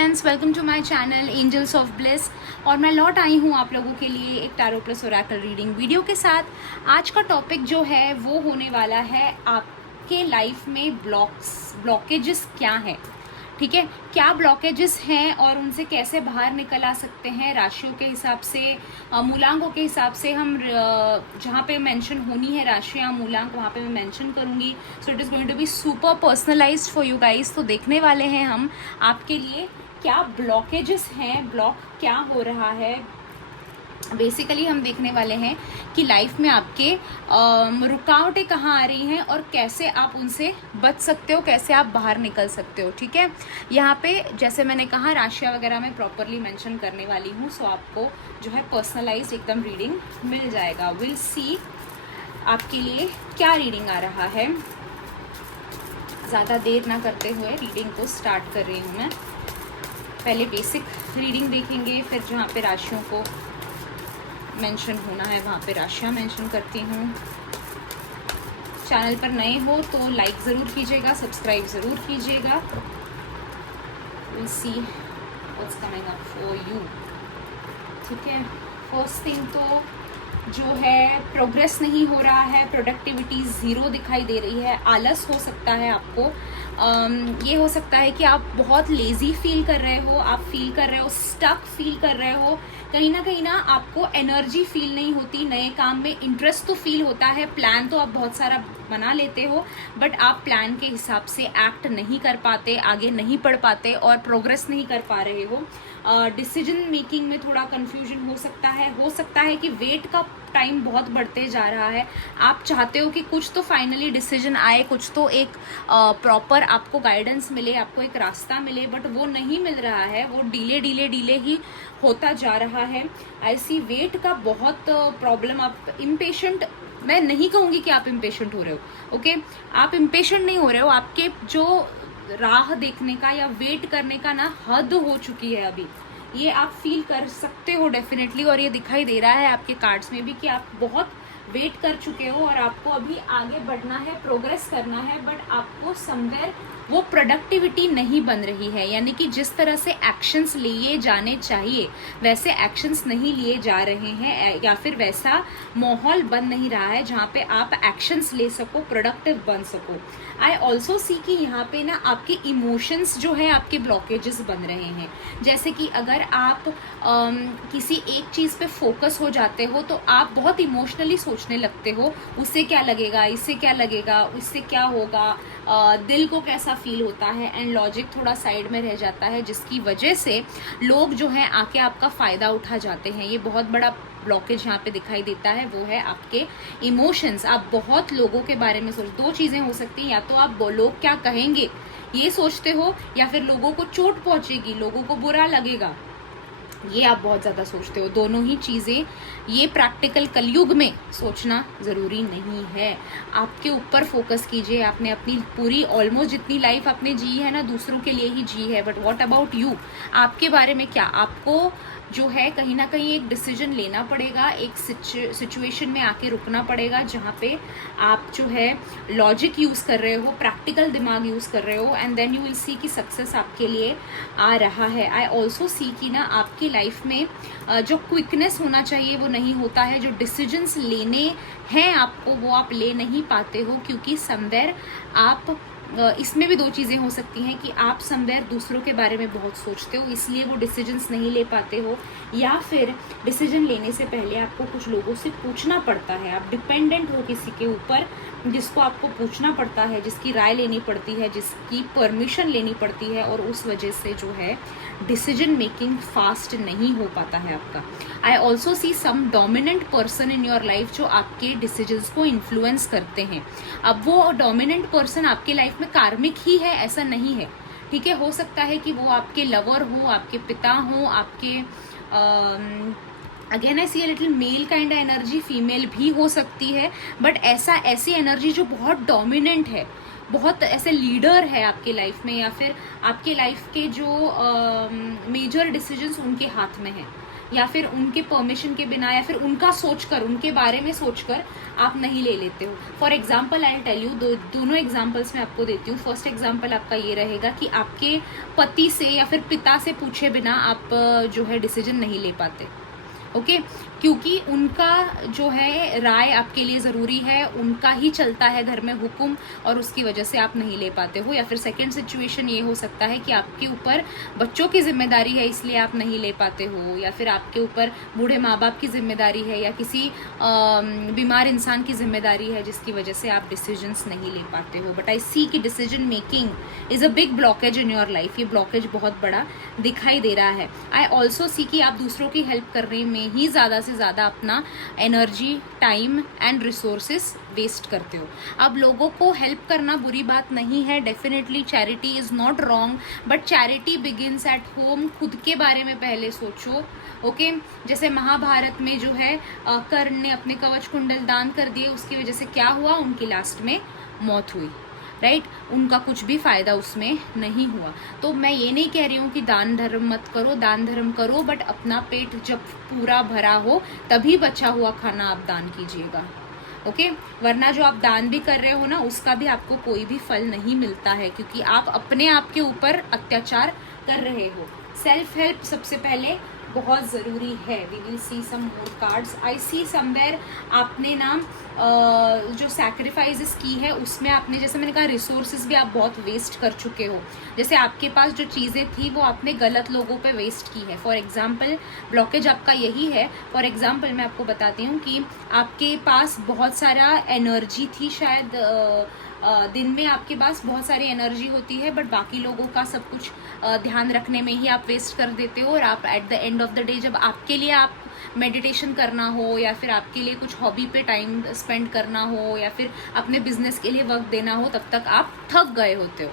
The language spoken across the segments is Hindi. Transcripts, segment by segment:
Friends, welcome to my channel angels of bliss. और मैं लौट आई हूँ आप लोगों के लिए एक tarot plus Oracle reading video के साथ। आज का टॉपिक जो है वो होने वाला है आपके लाइफ में ब्लॉकेजेस क्या हैं, ठीक है, क्या ब्लॉकेजेस हैं और उनसे कैसे बाहर निकल आ सकते हैं। राशियों के हिसाब से, मूलांकों के हिसाब से हम जहाँ पे मेंशन होनी है राशियाँ मूलांक वहाँ पे मैं मेंशन करूँगी। So it is going to be super personalised for you guys. तो देखने वाले हैं हम आपके लिए क्या ब्लॉकेजेस हैं, ब्लॉक क्या हो रहा है। बेसिकली हम देखने वाले हैं कि लाइफ में आपके रुकावटें कहाँ आ रही हैं और कैसे आप उनसे बच सकते हो, कैसे आप बाहर निकल सकते हो, ठीक है। यहाँ पे जैसे मैंने कहा राशियाँ वगैरह मैं प्रॉपरली मेंशन करने वाली हूँ। सो आपको जो है पर्सनलाइज्ड एकदम रीडिंग मिल जाएगा। विल सी आपके लिए क्या रीडिंग आ रहा है। ज़्यादा देर ना करते हुए रीडिंग को स्टार्ट कर रही हूँ मैं। पहले बेसिक रीडिंग देखेंगे, फिर जहाँ पे राशियों को मेंशन होना है वहाँ पे राशियाँ मेंशन करती हूँ। चैनल पर नए हो तो लाइक ज़रूर कीजिएगा, सब्सक्राइब ज़रूर कीजिएगा। Will see what's coming up for you, ठीक है। फर्स्ट थिंग तो जो है प्रोग्रेस नहीं हो रहा है, प्रोडक्टिविटी ज़ीरो दिखाई दे रही है, आलस हो सकता है आपको। ये हो सकता है कि आप बहुत लेज़ी फील कर रहे हो, आप फील कर रहे हो स्टक फील कर रहे हो, कहीं ना आपको एनर्जी फील नहीं होती, नए काम में इंटरेस्ट तो फील होता है, प्लान तो आप बहुत सारा बना लेते हो बट आप प्लान के हिसाब से एक्ट नहीं कर पाते, आगे नहीं बढ़ पाते और प्रोग्रेस नहीं कर पा रहे हो। डिसीजन मेकिंग में थोड़ा कंफ्यूजन हो सकता है कि वेट का टाइम बहुत बढ़ते जा रहा है। आप चाहते हो कि कुछ तो फाइनली डिसीजन आए, कुछ तो एक प्रॉपर आपको गाइडेंस मिले, आपको एक रास्ता मिले, बट वो नहीं मिल रहा है, वो डिले ही होता जा रहा है। आई सी वेट का बहुत प्रॉब्लम। आप इम्पेशेंट, मैं नहीं कहूँगी कि आप इम्पेशेंट हो रहे हो, ओके, आप इम्पेशेंट नहीं हो रहे हो, आपके जो राह देखने का या वेट करने का ना हद हो चुकी है अभी, ये आप फील कर सकते हो डेफिनेटली। और ये दिखाई दे रहा है आपके कार्ड्स में भी कि आप बहुत वेट कर चुके हो और आपको अभी आगे बढ़ना है, प्रोग्रेस करना है, बट आपको समवेयर वो प्रोडक्टिविटी नहीं बन रही है। यानी कि जिस तरह से एक्शंस लिए जाने चाहिए वैसे एक्शंस नहीं लिए जा रहे हैं, या फिर वैसा माहौल बन नहीं रहा है जहाँ पे आप एक्शंस ले सको, प्रोडक्टिव बन सको। आई ऑल्सो सी कि यहाँ पे ना आपके इमोशंस जो है आपके ब्लॉकेजेस बन रहे हैं। जैसे कि अगर आप किसी एक चीज़ पे फोकस हो जाते हो तो आप बहुत इमोशनली सोचने लगते हो, उससे क्या लगेगा, इससे क्या लगेगा, इससे क्या होगा, दिल को कैसा फील होता है, एंड लॉजिक थोड़ा साइड में रह जाता है, जिसकी वजह से लोग जो है आके आपका फ़ायदा उठा जाते हैं। ये बहुत बड़ा ब्लॉकेज यहाँ पे दिखाई देता है, वो है आपके इमोशंस। आप बहुत लोगों के बारे में सोच, दो चीज़ें हो सकती हैं, या तो आप लोग क्या कहेंगे ये सोचते हो, या फिर लोगों को चोट पहुंचेगी, लोगों को बुरा लगेगा, ये आप बहुत ज़्यादा सोचते हो। दोनों ही चीज़ें ये प्रैक्टिकल कलयुग में सोचना ज़रूरी नहीं है। आपके ऊपर फोकस कीजिए। आपने अपनी पूरी ऑलमोस्ट जितनी लाइफ आपने जी है ना दूसरों के लिए ही जी है, बट व्हाट अबाउट यू, आपके बारे में क्या, आपको जो है कहीं ना कहीं एक डिसीजन लेना पड़ेगा, एक सिचुएशन में आके रुकना पड़ेगा जहाँ पे आप जो है लॉजिक यूज़ कर रहे हो, प्रैक्टिकल दिमाग यूज़ कर रहे हो, and then you will see कि सक्सेस आपके लिए आ रहा है। आई ऑल्सो सी कि ना आपकी लाइफ में जो क्विकनेस होना चाहिए वो नहीं होता है, जो डिसीजंस लेने हैं आपको वो आप ले नहीं पाते हो, क्योंकि समवेयर आप इसमें भी दो चीज़ें हो सकती हैं कि आप समवेयर दूसरों के बारे में बहुत सोचते हो इसलिए वो डिसीजंस नहीं ले पाते हो, या फिर डिसीजन लेने से पहले आपको कुछ लोगों से पूछना पड़ता है, आप डिपेंडेंट हो किसी के ऊपर जिसको आपको पूछना पड़ता है, जिसकी राय लेनी पड़ती है, जिसकी परमिशन लेनी पड़ती है, और उस वजह से जो है डिसीजन मेकिंग फास्ट नहीं हो पाता है आपका। I also see some dominant person in your life जो आपके डिसीजंस को इन्फ्लुएंस करते हैं। अब वो डोमिनेंट पर्सन आपके लाइफ में कार्मिक ही है ऐसा नहीं है, ठीक है। हो सकता है कि वो आपके लवर हो, आपके पिता हो, आपके again I see a little male kind energy, female भी हो सकती है, बट ऐसी एनर्जी जो बहुत डोमिनेंट है, बहुत ऐसे लीडर है आपके लाइफ में, या फिर आपके लाइफ के जो मेजर डिसीजंस उनके हाथ में है, या फिर उनके परमिशन के बिना या फिर उनका सोचकर, उनके बारे में सोचकर आप नहीं ले लेते हो। For example I tell you, दोनों एग्जाम्पल्स मैं आपको देती हूँ। फर्स्ट एग्जाम्पल आपका ये रहेगा कि आपके पति से या फिर पिता से पूछे बिना आप जो है डिसीजन नहीं ले पाते, ओके क्योंकि उनका जो है राय आपके लिए ज़रूरी है, उनका ही चलता है घर में हुक्म, और उसकी वजह से आप नहीं ले पाते हो। या फिर सेकंड सिचुएशन ये हो सकता है कि आपके ऊपर बच्चों की जिम्मेदारी है इसलिए आप नहीं ले पाते हो, या फिर आपके ऊपर बूढ़े माँ बाप की जिम्मेदारी है या किसी बीमार इंसान की जिम्मेदारी है जिसकी वजह से आप डिसीजंस नहीं ले पाते हो। बट आई सी कि decision making is a big blockage in your life, ये ब्लॉकेज बहुत बड़ा दिखाई दे रहा है। आई ऑल्सो सी कि आप दूसरों की हेल्प करने में ही ज़्यादा से ज़्यादा अपना energy, time and resources waste करते हो। अब लोगों को हेल्प करना बुरी बात नहीं है, definitely charity is not wrong, but charity begins at home. खुद के बारे में पहले सोचो, ओके जैसे महाभारत में जो है कर्ण ने अपने कवच कुंडल दान कर दिए, उसकी वजह से क्या हुआ, उनकी लास्ट में मौत हुई, राइट उनका कुछ भी फायदा उसमें नहीं हुआ। तो मैं ये नहीं कह रही हूँ कि दान धर्म मत करो, दान धर्म करो, बट अपना पेट जब पूरा भरा हो तभी बचा हुआ खाना आप दान कीजिएगा, ओके वरना जो आप दान भी कर रहे हो ना उसका भी आपको कोई भी फल नहीं मिलता है, क्योंकि आप अपने आप के ऊपर अत्याचार कर रहे हो। सेल्फ हेल्प सबसे पहले बहुत ज़रूरी है। We will see some more cards. I see somewhere आपने ना जो सैक्रिफाइसेस की है उसमें आपने, जैसे मैंने कहा, रिसोर्सेज भी आप बहुत वेस्ट कर चुके हो। जैसे आपके पास जो चीज़ें थी वो आपने गलत लोगों पे वेस्ट की है। फॉर एग्जांपल ब्लॉकेज आपका यही है। फॉर एग्जांपल मैं आपको बताती हूँ कि आपके पास बहुत सारा एनर्जी थी, शायद दिन में आपके पास बहुत सारी एनर्जी होती है, बट बाकी लोगों का सब कुछ ध्यान रखने में ही आप वेस्ट कर देते हो। और आप at the end of the day जब आपके लिए आप मेडिटेशन करना हो या फिर आपके लिए कुछ हॉबी पे टाइम स्पेंड करना हो या फिर अपने बिजनेस के लिए वक्त देना हो, तब तक आप थक गए होते हो,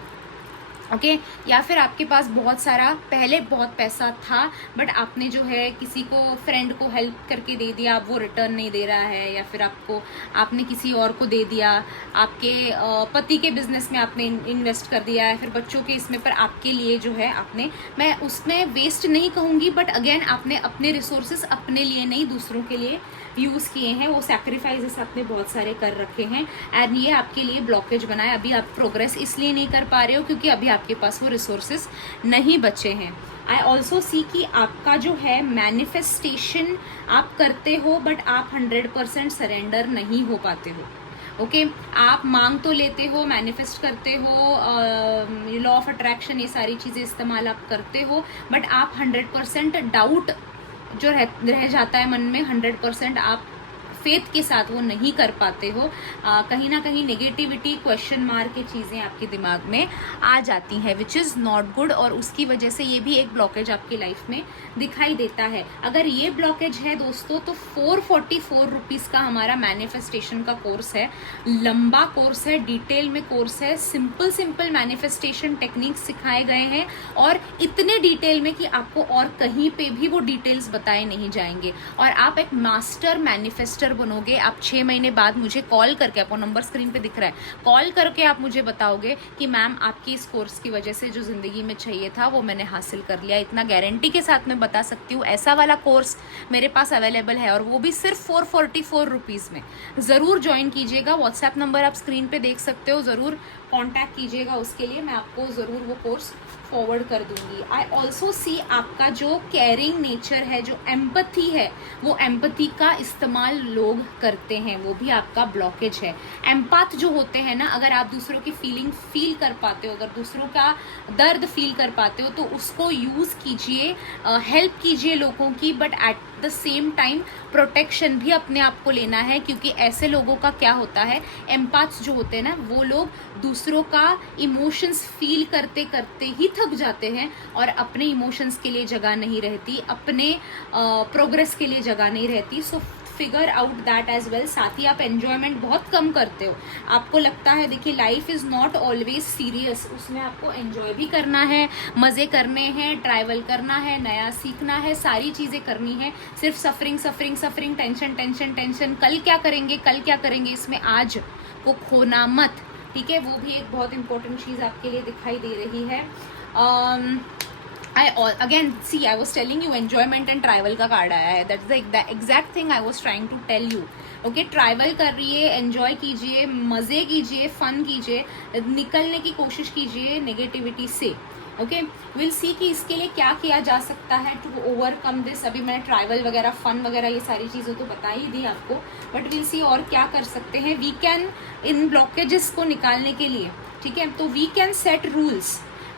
ओके या फिर आपके पास बहुत सारा पहले बहुत पैसा था, बट आपने जो है किसी को, फ्रेंड को हेल्प करके दे दिया, अब वो रिटर्न नहीं दे रहा है, या फिर आपने किसी और को दे दिया, आपके पति के बिजनेस में आपने इन्वेस्ट कर दिया, या फिर बच्चों के इसमें, पर आपके लिए जो है आपने, मैं उसमें वेस्ट नहीं कहूँगी, बट अगेन आपने अपने रिसोर्सेस अपने लिए नहीं दूसरों के लिए यूज़ किए हैं। वो सैक्रिफाइसेस आपने बहुत सारे कर रखे हैं एंड ये आपके लिए ब्लॉकेज बनाए। अभी आप प्रोग्रेस इसलिए नहीं कर पा रहे हो क्योंकि अभी आपके पास वो रिसोर्सेस नहीं बचे हैं। आई ऑल्सो सी कि आपका जो है मैनिफेस्टेशन आप करते हो, बट आप 100% सरेंडर नहीं हो पाते हो, ओके आप मांग तो लेते हो, मैनिफेस्ट करते हो, लॉ ऑफ अट्रैक्शन, ये सारी चीज़ें इस्तेमाल आप करते हो, बट आप 100% डाउट जो रह जाता है मन में, 100% आप फेथ के साथ वो नहीं कर पाते हो। कहीं ना कहीं नेगेटिविटी, क्वेश्चन मार्क की चीज़ें आपके दिमाग में आ जाती हैं, विच इज़ नॉट गुड, और उसकी वजह से ये भी एक ब्लॉकेज आपकी लाइफ में दिखाई देता है। अगर ये ब्लॉकेज है दोस्तों, तो 444 रुपीज़ का हमारा मैनिफेस्टेशन का कोर्स है। लंबा कोर्स है, डिटेल में कोर्स है, सिंपल मैनिफेस्टेशन टेक्निक्स सिखाए गए हैं, और इतने डिटेल में कि आपको और कहीं पे भी वो डिटेल्स बताए नहीं जाएंगे, और आप एक मास्टर मैनिफेस्टर बनोगे। आप 6 महीने बाद मुझे कॉल करके, आपको नंबर स्क्रीन पे दिख रहा है, कॉल करके आप मुझे बताओगे कि मैम आपकी इस कोर्स की वजह से जो ज़िंदगी में चाहिए था वो मैंने हासिल कर लिया। इतना गारंटी के साथ मैं बता सकती हूँ, ऐसा वाला कोर्स मेरे पास अवेलेबल है, और वो भी सिर्फ 444 रुपीज़ में। ज़रूर ज्वाइन कीजिएगा। व्हाट्सएप नंबर आप स्क्रीन पे देख सकते हो, ज़रूर कॉन्टैक्ट कीजिएगा, उसके लिए मैं आपको ज़रूर वो कोर्स फॉरवर्ड कर दूंगी। आई ऑल्सो सी आपका जो केयरिंग नेचर है, जो एम्पथी है, वो एम्पथी का इस्तेमाल लोग करते हैं, वो भी आपका ब्लॉकेज है। एम्पैथ जो होते हैं ना, अगर आप दूसरों की फीलिंग फील कर पाते हो, अगर दूसरों का दर्द फील कर पाते हो, तो उसको यूज़ कीजिए, हेल्प कीजिए लोगों की, but at the same time protection भी अपने आप को लेना है, क्योंकि ऐसे लोगों का क्या होता है, एम्पैथ्स जो होते हैं ना, वो लोग दूसरों का इमोशंस फील करते करते ही थक जाते हैं, और अपने इमोशंस के लिए जगह नहीं रहती, अपने प्रोग्रेस के लिए जगह नहीं रहती। So figure out that as well. साथ ही आप एन्जॉयमेंट बहुत कम करते हो। आपको लगता है, देखिए life is not always serious, उसमें आपको एन्जॉय भी करना है, मज़े करने हैं, ट्रैवल करना है, नया सीखना है, सारी चीज़ें करनी है। सिर्फ suffering suffering suffering, tension tension tension, कल क्या करेंगे कल क्या करेंगे, इसमें आज को खोना मत, ठीक है। वो भी एक बहुत इंपॉर्टेंट चीज़ आपके लिए दिखाई दे रही है। Again see I was telling you enjoyment and travel का कार्ड आया है, that is the exact thing I was trying to tell you. Okay, travel करिए, एंजॉय कीजिए, मजे कीजिए, फन कीजिए, निकलने की कोशिश कीजिए नेगेटिविटी से। ओके, विल सी कि इसके लिए क्या किया जा सकता है टू ओवरकम दिस। अभी मैंने ट्रैवल वगैरह, फन वगैरह, ये सारी चीज़ें तो बता ही दी आपको, बट विल सी और क्या कर सकते हैं वी कैन इन ब्लॉकेजेस को निकालने के लिए। ठीक है, तो वी कैन सेट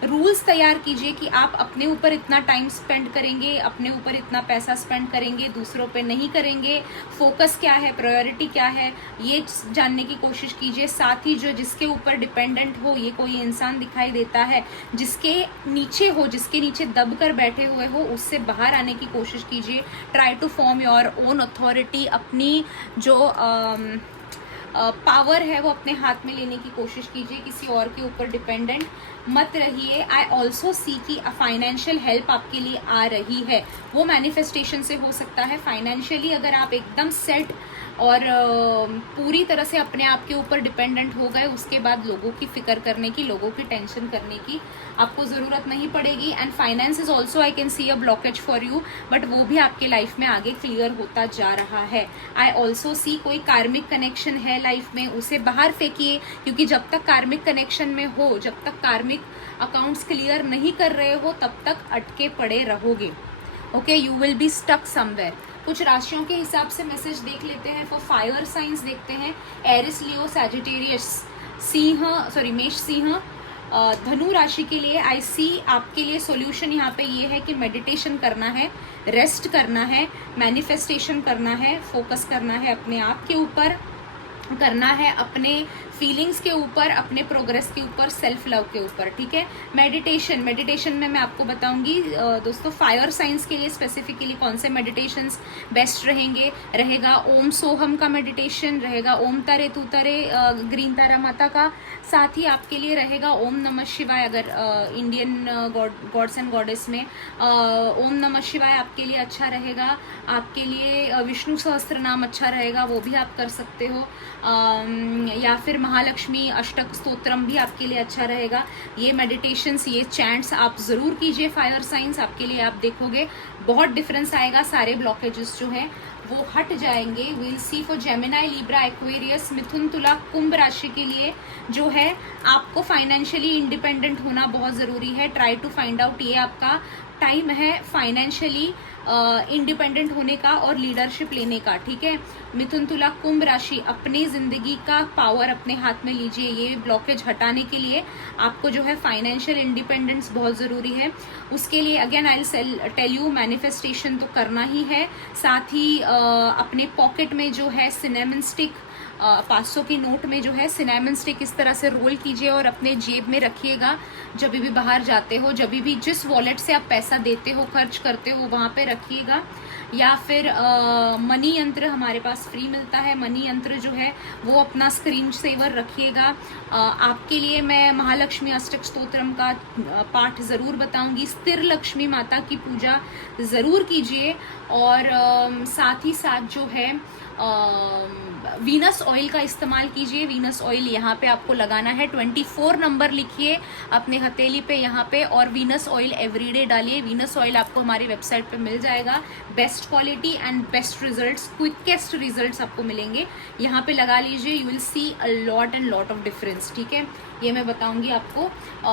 रूल्स तैयार कीजिए कि आप अपने ऊपर इतना टाइम स्पेंड करेंगे, अपने ऊपर इतना पैसा स्पेंड करेंगे, दूसरों पे नहीं करेंगे। फोकस क्या है, प्रायोरिटी क्या है, ये जानने की कोशिश कीजिए। साथ ही जो जिसके ऊपर डिपेंडेंट हो, ये कोई इंसान दिखाई देता है जिसके नीचे हो, जिसके नीचे दब कर बैठे हुए हो, उससे बाहर आने की कोशिश कीजिए। Try to form your own authority. अपनी जो पावर है वो अपने हाथ में लेने की कोशिश कीजिए, किसी और के ऊपर डिपेंडेंट मत रहिए। आई ऑल्सो सी कि फाइनेंशियल हेल्प आपके लिए आ रही है, वो मैनिफेस्टेशन से हो सकता है। फाइनेंशियली अगर आप एकदम सेट और पूरी तरह से अपने आप के ऊपर डिपेंडेंट हो गए, उसके बाद लोगों की फिक्र करने की, लोगों की टेंशन करने की आपको ज़रूरत नहीं पड़ेगी। And finance is also I can see a blockage for you, but वो भी आपके लाइफ में आगे क्लियर होता जा रहा है। आई ऑल्सो सी कोई कार्मिक कनेक्शन है लाइफ में, उसे बाहर फेंकिए, क्योंकि जब तक कार्मिक कनेक्शन में हो, जब तक कार्मिक अकाउंट्स क्लियर नहीं कर रहे हो, तब तक अटके पड़े रहोगे। Okay, you will be stuck somewhere. कुछ राशियों के हिसाब से मैसेज देख लेते हैं। फॉर फायर साइंस देखते हैं, एरिस, लियो, सैजिटेरियस, मेष सिंह, धनु राशि के लिए आई सी आपके लिए सॉल्यूशन यहाँ पे ये है कि मेडिटेशन करना है, रेस्ट करना है, मैनिफेस्टेशन करना है, फोकस करना है अपने आप के ऊपर, करना है अपने फीलिंग्स के ऊपर, अपने प्रोग्रेस के ऊपर, सेल्फ लव के ऊपर। ठीक है, मेडिटेशन में मैं आपको बताऊंगी दोस्तों फायर साइंस के लिए स्पेसिफिकली कौन से मेडिटेशंस बेस्ट रहेगा ओम सोहम का मेडिटेशन रहेगा, ओम तरे तू तरे ग्रीन तारा माता का। साथ ही आपके लिए रहेगा ओम नमः शिवाय, अगर इंडियन गॉड्स एंड गॉडेस में ओम नमः शिवाय आपके लिए अच्छा रहेगा। आपके लिए विष्णु सहस्त्र नाम अच्छा रहेगा, वो भी आप कर सकते हो। या फिर महालक्ष्मी अष्टक स्तोत्रम भी आपके लिए अच्छा रहेगा। ये मेडिटेशंस, ये चैंट्स आप ज़रूर कीजिए। फायर साइंस आपके लिए आप देखोगे बहुत डिफरेंस आएगा, सारे ब्लॉकेजेस जो हैं वो हट जाएंगे। Will see for Gemini, Libra, Aquarius, मिथुन, तुला, कुंभ राशि के लिए जो है आपको फाइनेंशियली इंडिपेंडेंट होना बहुत ज़रूरी है। ट्राई टू फाइंड आउट, ये आपका टाइम है फाइनेंशियली इंडिपेंडेंट होने का और लीडरशिप लेने का। ठीक है, मिथुन, तुला, कुंभ राशि, अपनी जिंदगी का पावर अपने हाथ में लीजिए। ये ब्लॉकेज हटाने के लिए आपको जो है फाइनेंशियल इंडिपेंडेंस बहुत ज़रूरी है। उसके लिए again I will tell you, manifestation तो करना ही है। साथ ही अपने पॉकेट में जो है सिनेमन स्टिक, 500 की नोट में जो है सिनेमन स्टिक इस तरह से रोल कीजिए और अपने जेब में रखिएगा। जब भी बाहर जाते हो, जब भी जिस वॉलेट से आप पैसा देते हो, खर्च करते हो, वहाँ पे रखिएगा। या फिर मनी यंत्र हमारे पास फ्री मिलता है, मनी यंत्र जो है वो अपना स्क्रीन सेवर रखिएगा। आपके लिए मैं महालक्ष्मी अष्टक स्तोत्रम का पाठ ज़रूर बताऊंगी। स्थिर लक्ष्मी माता की पूजा ज़रूर कीजिए। और साथ ही साथ जो है वीनस ऑयल का इस्तेमाल कीजिए। वीनस ऑयल यहाँ पे आपको लगाना है, 24 नंबर लिखिए अपने हथेली पे यहाँ पे, और वीनस ऑयल एवरीडे डालिए। वीनस ऑयल आपको हमारी वेबसाइट पे मिल जाएगा। Best quality and best results, quickest results आपको मिलेंगे। यहाँ पे लगा लीजिए, you will C a lot and lot of difference. ठीक है, ये मैं बताऊंगी आपको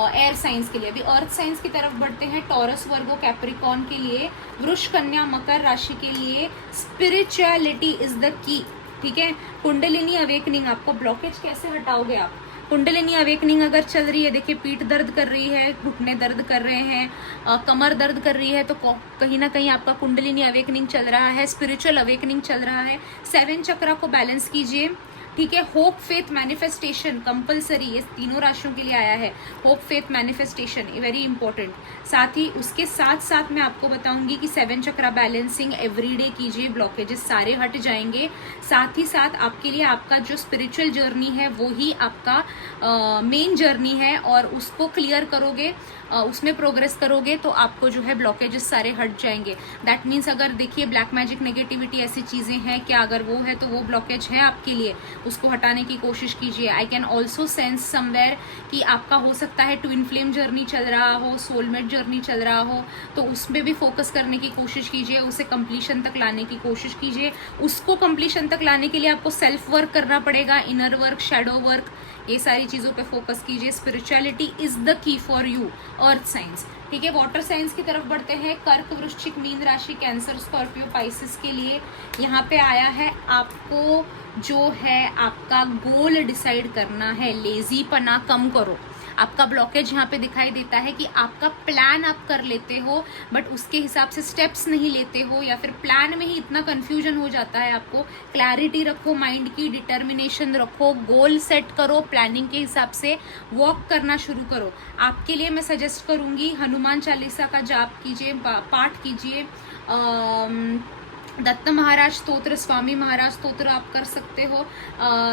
एयर साइंस के लिए। अभी अर्थ साइंस की तरफ बढ़ते हैं। टॉरस, वर्गो, कैप्रिकॉर्न के लिए, वृष, कन्या, मकर राशि के लिए स्पिरिचुअलिटी इज द की। ठीक है, कुंडलिनी अवेकनिंग, आपको ब्लॉकेज कैसे हटाओगे आप? कुंडलिनी अवेकनिंग अगर चल रही है, देखिए पीठ दर्द कर रही है, घुटने दर्द कर रहे हैं, कमर दर्द कर रही है, तो कहीं ना कहीं आपका कुंडलिनी अवेकनिंग चल रहा है, स्पिरिचुअल अवेकनिंग चल रहा है। 7 चक्रा को बैलेंस कीजिए। ठीक है, होप, फेथ, मैनिफेस्टेशन कंपलसरी, ये तीनों राशियों के लिए आया है। Hope, faith, manifestation very important. साथ ही उसके साथ साथ मैं आपको बताऊंगी कि 7 चक्रा बैलेंसिंग एवरीडे कीजिए, ब्लॉकेजेस सारे हट जाएंगे। साथ ही साथ आपके लिए आपका जो स्पिरिचुअल जर्नी है वो ही आपका मेन जर्नी है, और उसको क्लियर करोगे उसमें प्रोग्रेस करोगे तो आपको जो है ब्लॉकेजेस सारे हट जाएंगे। दैट मीन्स अगर देखिए ब्लैक मैजिक नेगेटिविटी ऐसी चीज़ें हैं क्या, अगर वो है तो वो ब्लॉकेज है आपके लिए, उसको हटाने की कोशिश कीजिए। I can also sense somewhere कि आपका हो सकता है ट्विन फ्लेम जर्नी चल रहा हो, सोलमेट जर्नी चल रहा हो, तो उसमें भी फोकस करने की कोशिश कीजिए, उसे कंप्लीशन तक लाने की कोशिश कीजिए। उसको कंप्लीशन तक लाने के लिए आपको सेल्फ वर्क करना पड़ेगा, इनर वर्क, शैडो वर्क, ये सारी चीज़ों पे फोकस कीजिए। Spirituality is the key for you. Earth science, ठीक है। वाटर साइंस की तरफ बढ़ते हैं। कर्क, वृश्चिक, मीन राशि, कैंसर, स्कॉर्पियो, पाइसिस के लिए यहाँ पे आया है आपको जो है आपका गोल डिसाइड करना है। लेजीपना कम करो। आपका ब्लॉकेज यहाँ पे दिखाई देता है कि आपका प्लान आप कर लेते हो बट उसके हिसाब से स्टेप्स नहीं लेते हो, या फिर प्लान में ही इतना कंफ्यूजन हो जाता है आपको। क्लैरिटी रखो, माइंड की डिटर्मिनेशन रखो, गोल सेट करो, प्लानिंग के हिसाब से वॉक करना शुरू करो। आपके लिए मैं सजेस्ट करूंगी हनुमान चालीसा का जाप कीजिए, पाठ कीजिए, दत्त महाराज स्तोत्र, स्वामी महाराज स्तोत्र आप कर सकते हो।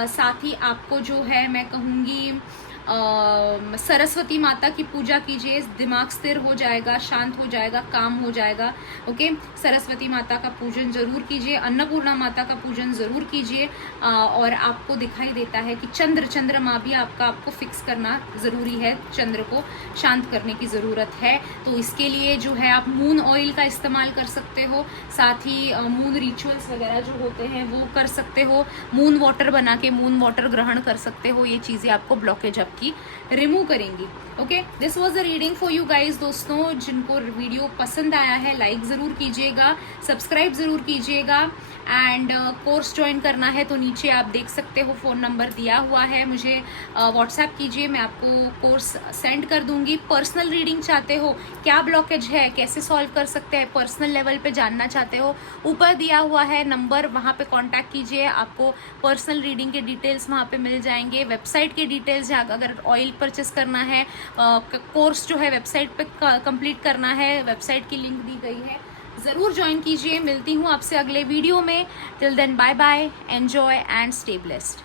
साथ ही आपको जो है मैं कहूँगी सरस्वती माता की पूजा कीजिए, दिमाग स्थिर हो जाएगा, शांत हो जाएगा, काम हो जाएगा। ओके, सरस्वती माता का पूजन जरूर कीजिए, अन्नपूर्णा माता का पूजन जरूर कीजिए। और आपको दिखाई देता है कि चंद्रमा भी आपको फिक्स करना जरूरी है, चंद्र को शांत करने की जरूरत है। तो इसके लिए जो है आप मून ऑयल का इस्तेमाल कर सकते हो, साथ ही मून रिचुअल्स वगैरह जो होते हैं वो कर सकते हो, मून वाटर बना के मून वाटर ग्रहण कर सकते हो। ये चीजें आपको ब्लॉकेज की रिमूव करेंगी। Okay, this was the reading for you guys. दोस्तों, जिनको वीडियो पसंद आया है लाइक जरूर कीजिएगा, सब्सक्राइब जरूर कीजिएगा, एंड कोर्स ज्वाइन करना है तो नीचे आप देख सकते हो फ़ोन नंबर दिया हुआ है, मुझे व्हाट्सएप कीजिए, मैं आपको कोर्स सेंड कर दूंगी। पर्सनल रीडिंग चाहते हो, क्या ब्लॉकेज है, कैसे सॉल्व कर सकते हैं, पर्सनल लेवल पे जानना चाहते हो, ऊपर दिया हुआ है नंबर, वहाँ पे कांटेक्ट कीजिए, आपको पर्सनल रीडिंग के डिटेल्स वहाँ पे मिल जाएंगे। वेबसाइट के डिटेल्स, अगर ऑयल परचेस करना है, कोर्स जो है वेबसाइट पे कंप्लीट करना है, वेबसाइट की लिंक दी गई है, ज़रूर ज्वाइन कीजिए। मिलती हूँ आपसे अगले वीडियो में। Till then bye bye, enjoy and stay blessed.